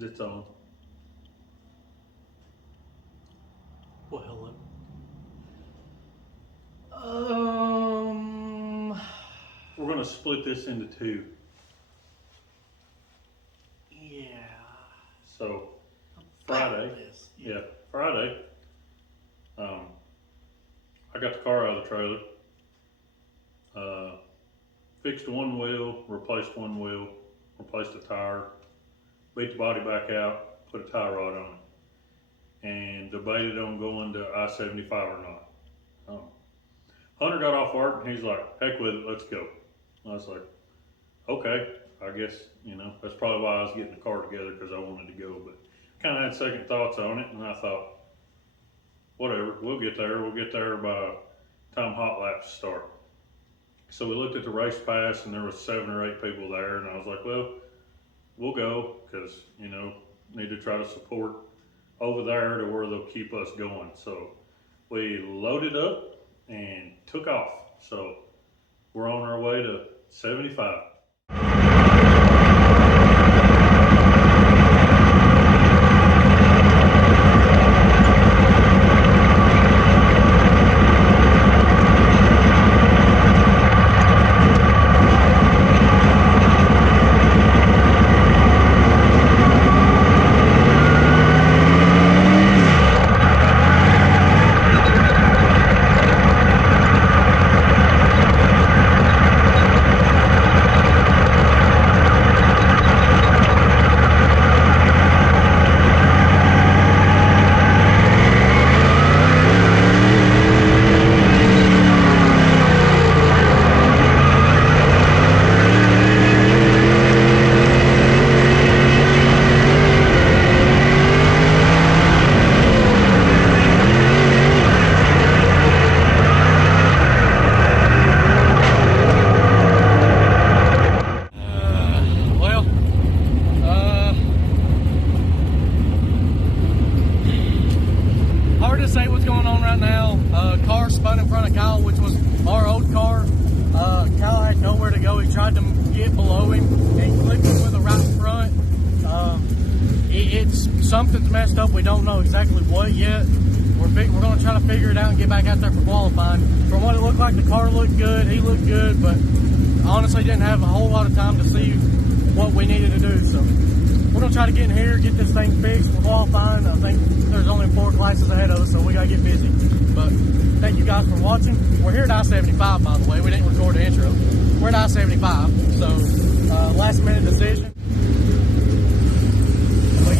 It's on. Well, hello. We're gonna split this into two. Yeah. So About Friday, this. yeah, Friday. Um, I got the car out of the trailer. Uh, Fixed one wheel, replaced one wheel, replaced a tire, beat the body back out, put a tie rod on it, and debated on going to I-75 or not. Um, Hunter got off work and he's like, "Heck with it, let's go." I was like, "Okay, I guess that's probably why I was getting the car together because I wanted to go." But kind of had second thoughts on it, and I thought, whatever, we'll get there. We'll get there by the time hot laps start. So we looked at the race pass, and there was 7 or 8 people there, and I was like, "Well, we'll go because need to try to support over there to where they'll keep us going." So we loaded up and took off. So we're on our way to 75. Well, hard to say what's going on right now. Car spun in front of Kyle, which was our old car. Kyle had nowhere to go. He tried to get below him and clipped him with the right front. Something's messed up. We don't know exactly what yet. We're going to try to figure it out and get back out there for qualifying. From what it looked like, the car looked good. He looked good, but honestly didn't have a whole lot of time to see what we needed to do. So we're going to try to get in here, get this thing fixed for qualifying. I think there's only 4 classes ahead of us, so we got to get busy. But thank you guys for watching. We're here at I-75, by the way. We didn't record the intro. We're at I-75, so last minute decision. We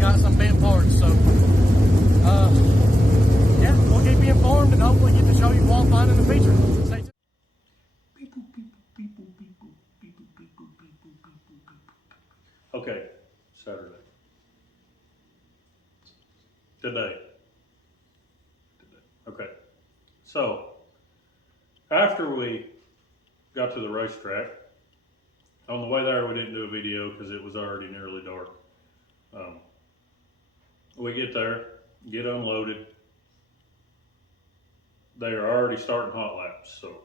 got some bent parts, so yeah, we'll keep you informed and hopefully get to show you qualifying in the future. Stay tuned. Okay, Saturday. Today. Okay. So, after we got to the racetrack, on the way there we didn't do a video because it was already nearly dark. We get there, get unloaded. They are already starting hot laps. So,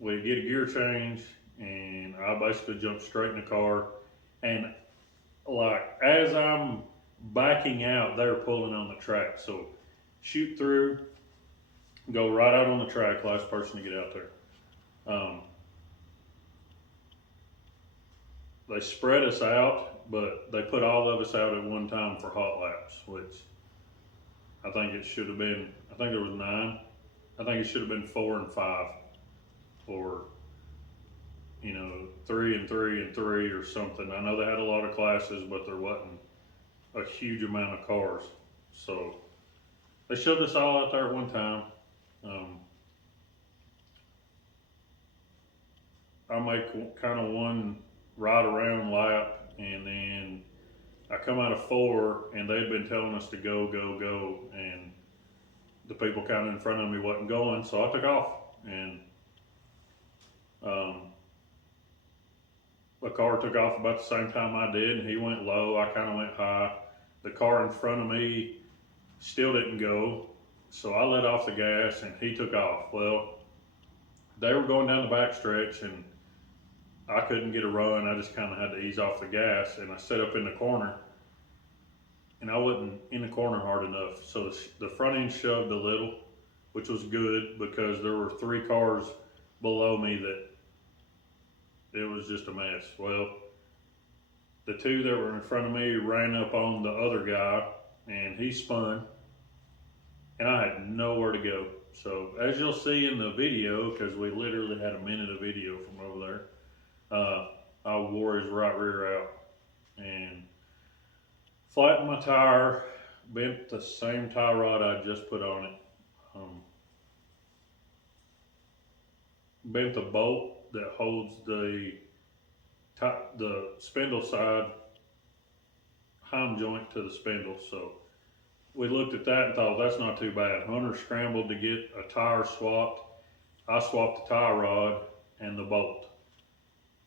we get a gear change, and I basically jump straight in the car. And like as I'm backing out, they're pulling on the track. So shoot through, go right out on the track, last person to get out there. They spread us out, but they put all of us out at one time for hot laps, which I think it should have been, I think there was 9. I think it should have been 4 and 5, or 3 and 3 and 3 or something. I know they had a lot of classes, but there wasn't a huge amount of cars. So they shoved us all out there at one time. I make kind of one ride around lap, and then I come out of 4, and they'd been telling us to go, go, go, and the people kind of in front of me wasn't going, so I took off. And the car took off about the same time I did, and he went low, I kind of went high. The car in front of me still didn't go, so I let off the gas and he took off. Well, they were going down the back stretch, and I couldn't get a run. I just kind of had to ease off the gas, and I set up in the corner, and I wasn't in the corner hard enough. So the front end shoved a little, which was good because there were 3 cars below me that it was just a mess. Well, the 2 that were in front of me ran up on the other guy, and he spun, and I had nowhere to go. So as you'll see in the video, because we literally had a minute of video from over there, I wore his right rear out and flattened my tire, bent the same tie rod I just put on it, bent the bolt that holds the spindle side heim joint to the spindle. So we looked at that and thought, that's not too bad. Hunter scrambled to get a tire swapped. I swapped the tie rod and the bolt.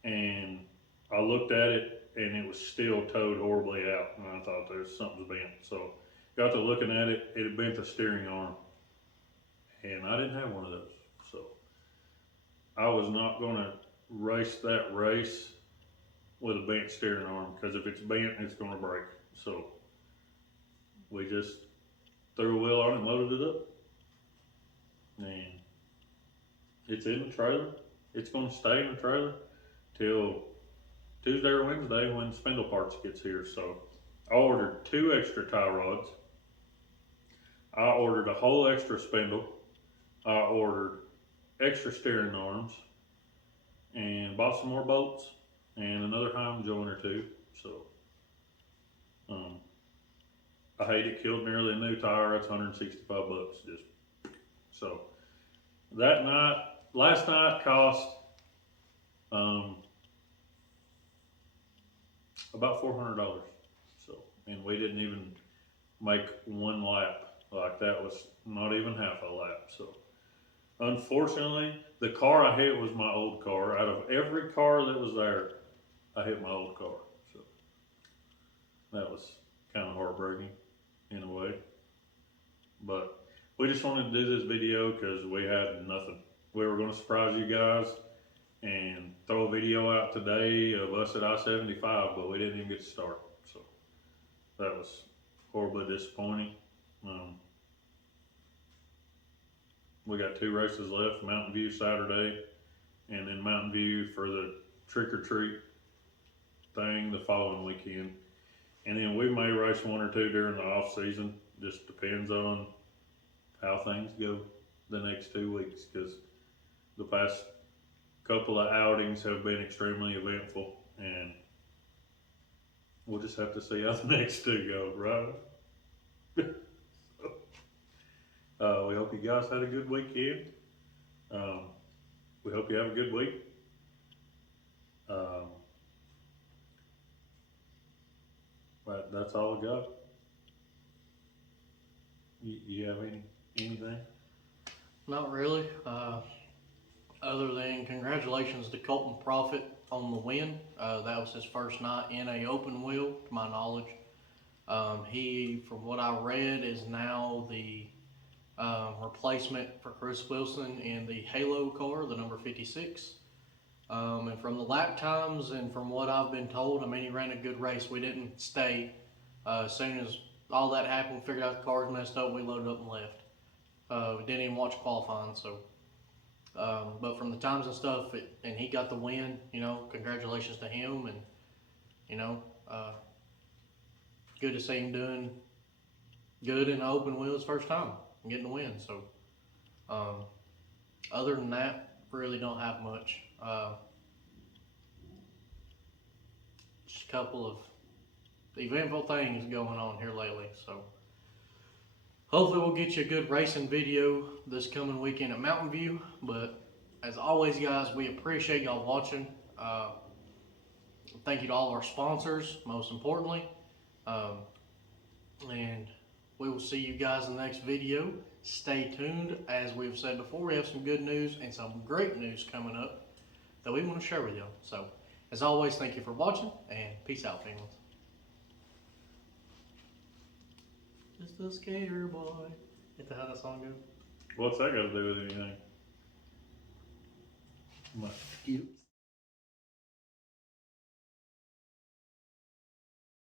And I looked at it and it was still towed horribly out. And I thought there's something's bent. So got to looking at it, it had bent the steering arm. And I didn't have one of those. So I was not gonna race that race with a bent steering arm, because if it's bent, it's gonna break. So we just threw a wheel on it and loaded it up. And it's in the trailer. It's gonna stay in the trailer till Tuesday or Wednesday when spindle parts gets here. So I ordered 2 extra tie rods. I ordered a whole extra spindle. I ordered extra steering arms and bought some more bolts and another heim joint or 2. So I hate it, killed nearly a new tire. That's $165 just. So that night, last night cost about $400. So, and we didn't even make 1 lap. Like, that was not even half a lap. So unfortunately, the car I hit was my old car. Out of every car that was there, I hit my old car. So that was kind of heartbreaking in a way. But we just wanted to do this video because we had nothing. We were going to surprise you guys and throw a video out today of us at I-75, but we didn't even get to start. So that was horribly disappointing. We got 2 races left, Mountain View Saturday, and then Mountain View for the trick or treat thing the following weekend. And then we may race 1 or 2 during the off season. Just depends on how things go the next 2 weeks, because the past couple of outings have been extremely eventful, and we'll just have to see how the next 2 go, right? We hope you guys had a good weekend. We hope you have a good week. But that's all I got. You have anything? Not really. Other than congratulations to Colton Profit on the win. That was his first night in a open wheel, to my knowledge. He, from what I read, is now the replacement for Chris Wilson in the Halo car, the number 56. And from the lap times and from what I've been told, I mean, he ran a good race. We didn't stay. As soon as all that happened, we figured out the car's messed up, we loaded up and left. We didn't even watch qualifying, so. But from the times and stuff, and he got the win, you know, congratulations to him, and, you know, good to see him doing good in the open wheel his first time and getting the win. So, other than that, really don't have much. Just a couple of eventful things going on here lately, so hopefully we'll get you a good racing video this coming weekend at Mountain View. But as always, guys, we appreciate y'all watching. Thank you to all our sponsors, most importantly. And we will see you guys in the next video. Stay tuned. As we've said before, we have some good news and some great news coming up that we want to share with y'all. So, as always, thank you for watching, and peace out, families. Just a skater boy. Is that how that song goes? What's that got to do with anything? Cute.